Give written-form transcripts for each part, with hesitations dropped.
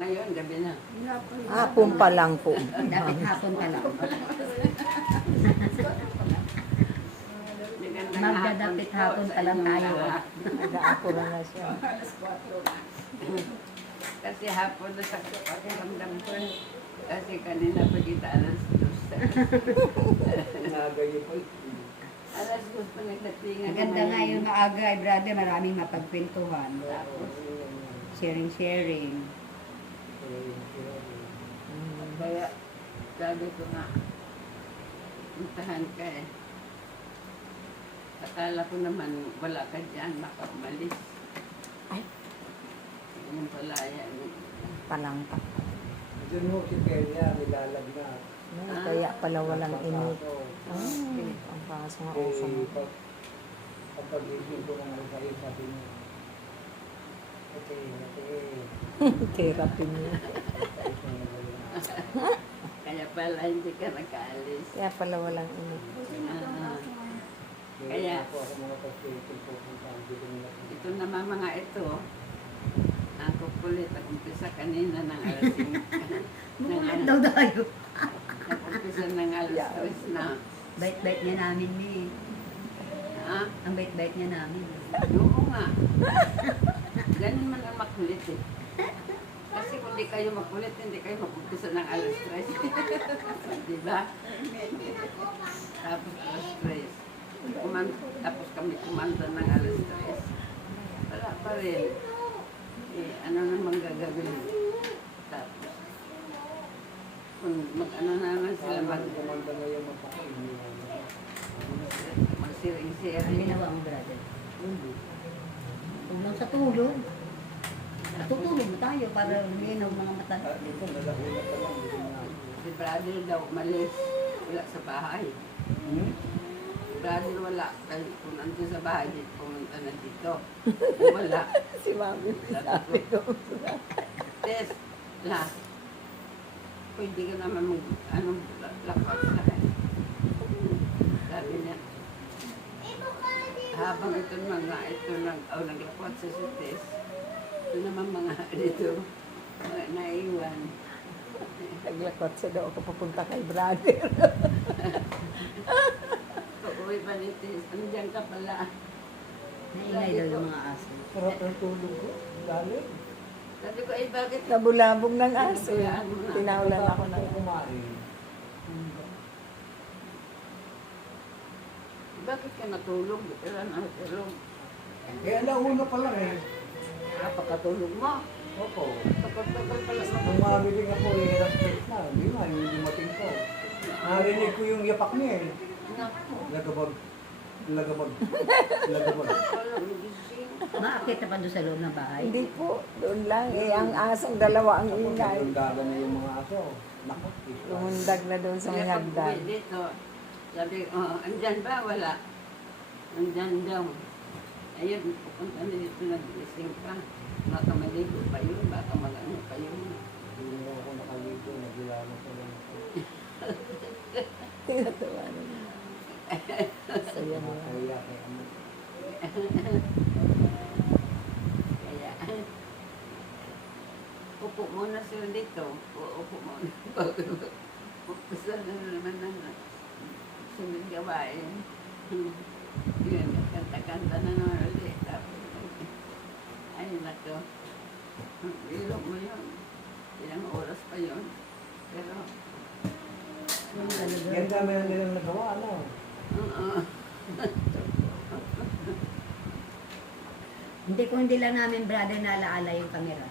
Ngayon, gabi na. Hapon pa lang po. Dapat hapon ka lang. Magdadapit hapon pa lang tayo. Nag-aapura na siya. Kasi hapon na sa pakiramdam ko. Kasi kanina pa kita alas 2. Alas 2 pa nagdatingan. Maganda nga yung maaga ay brother, maraming mapagkwentuhan. Tapos, Sharing. kaya sabi ko nga, puntahan ka eh. Akala ko naman wala ka dyan, makaumalis. Ay. Yung pala yan. Palangka. Diyan mo si Kenya, nilalag na. Kaya pala walang init. Pasok. Ang paso nga Eh, uso mo. kapag isip ko naman sa'yo, sabi niya, okay. Therapy niya. Kaya pala hindi ka nakaalis. Kaya pala walang init. Kaya- ako mga pasyente po kung saan dito nila. Ito naman mga ito, ang kukulit, nag-umpisa kanina ng alas 5. Bumalik daw tayo. Nag-umpisa ng alas 3 na. Bait-bait niya namin, Mi. Ha? Ang bait-bait niya namin. Oo nga. Ganun man ang makulit eh. Kasi kung di kayo makulit, hindi kayo mag-umpisa ng alas 3. Diba? Tapos alas 3. Tapos kami kumanda ng alas 3. Wala pa rin. Eh, ano namang gagawin? Tapos, kung mag-ano naman sila, Kumanda ngayon magpakainiwan. Ang magsiring-siring. ginawa mo, brother. Huwag lang sa tulog. Tutulog mo tayo para linaw mga mata. Dito, nalahulap pa lang. Dito na. Si brother daw umalis. Wala sa bahay. Brother wala. Kasi kung nandun sa bahay, pumunta na dito. Wala. Si Mami, Sabi ko, Tess, la, pwede ka naman lakas na kayo. Sabi niya, habang ito naglakwat sa si Tess, ito naman mga dito, mga naiwan. naglakot siya daw ako papunta kay brother. Uuwi pa ni Tess, andiyan ka pala. Naingay daw yung mga aso. Sarap ng tulog ko. Dali. Sabi ko, bakit? Nabulabog ng aso. Tinaulan ako ng kumain. Bakit ka natulog? Wala na natulog. Eh, alauna pa lang eh. Pagkatulog mo. Opo. Tagal-tagal pala sa Nung mabiling ako eh, respect na. Hindi nga, yung dumating ko. Narinig ko yung yapak niya eh. Naku, Lagabag. Lagabag. Lagabag. walang gising. Maakit na pa doon sa loob ng bahay. Hindi po, doon lang. Eh, ang asong dalawa ang ingay. Nagdaga na yung mga aso. Naku. Lumundag na doon sa may Kaya hagdan. pag-uwi dito, sabi, andyan ba? Wala. Andyan daw. Ayun, pupunta na dito, nag-gising ka. Baka maligo pa yun, baka mag-ano pa yun. Hindi na ako nakaligo. Nagilala ko lang ako. Tinatawa na niya. Saya mo. Kaya kaya ano. Kaya, upo muna sila dito. Upo muna. Umpisa na naman na sunod gawain. Yun, kanta-kanta na naman ulit. Tapos, ay, nako. Ilog mo yun. Ilang oras pa yun. Pero, Yan dami na nilang nagawa, ano? Hindi lang namin, brother, naalaala yung camera.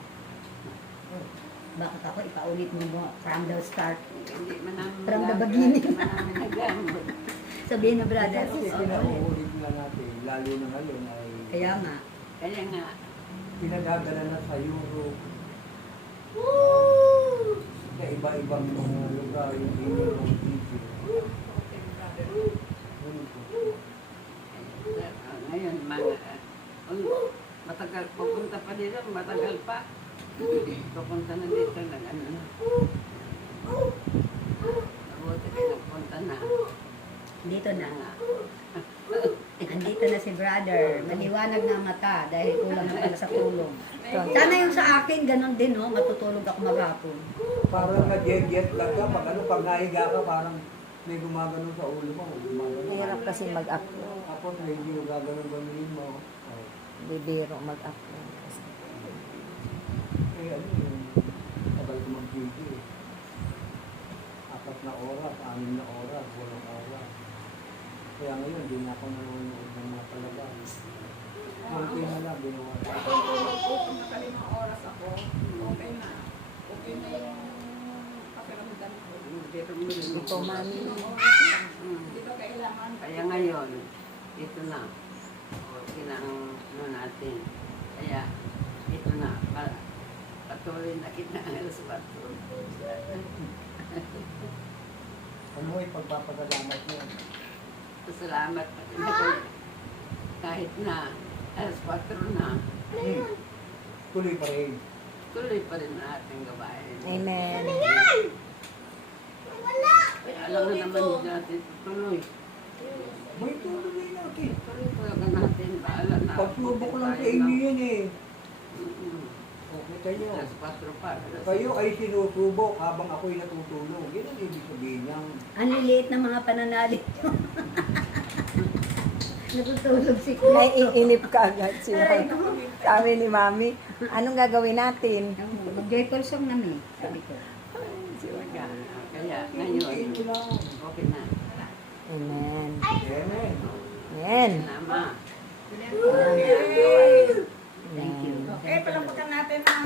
Bakit ako ipaulit mo from the start? hindi man namin From the nagamit, beginning. hindi man namin nagamit. Sabihin na, brother. Kasi pinauulit na natin, lalo na ngayon ay Kaya nga. Kaya nga, pinagagala na sa Europe. Sa iba-ibang mga lugar, yung iba ng video. ngayon, matagal, pupunta pa dito, matagal pa. Pupunta na dito, nag-ano na. Mabuti kayo nagpunta na. Dito na. nga. Andito na si brother. Maliwanag na ang mata dahil kulang na pala sa tulog. Sana yung sa akin, ganun din, no? Matutulog ako maghapon. Parang nag-jet lang ka. Pag nahiga ka, parang may gumagano sa ulo mo. Hirap kasi mag-upload. Tapos medyo gagano-ganunin mo. Bibiro mag-upload. Eh, ano yun? Tagal ko mag-video. 4 na oras, 6 na oras, 8 oras. Kaya ngayon, di na ako nanonood ng mga palabas. Konti na lang, ginawa ko. Kung nakalimang oras ako, okay na. Okay na yung pakiramdam ko. Hindi po, mami. Hindi ba kailangan? Kaya ngayon, ito na. Okay na ang ano natin. Kaya, ito na. Patuloy na kita ang alas 4. Ano mo ipagpapasalamat mo? Salamat pa rin ako. Kahit na alas 4 na, Tuloy pa rin. tuloy pa rin ang ating gawain. Amen. Kaya alam na naman natin tuloy. May tuloy natin. Tuloy talaga natin. Baala na. Pagsubok lang sa inyo yan eh. Mm-mm. Okay tayo. Alas 4 pa. Kayo ay sinusubok habang ako'y natutulog. Yan ang ibig sabihin niyang Ang liliit ng mga pananalig. Natutulog si Kuya. Ay, iinip ka agad si Mami. Sabi ni Mami, anong gagawin natin? Mag-joyful song namin, sabi ko. Kaya ngayon, Tingin ko lang. okay na. Amen. Amen. Amen. Nama. Thank you. Amen. Okay, palamutan natin ang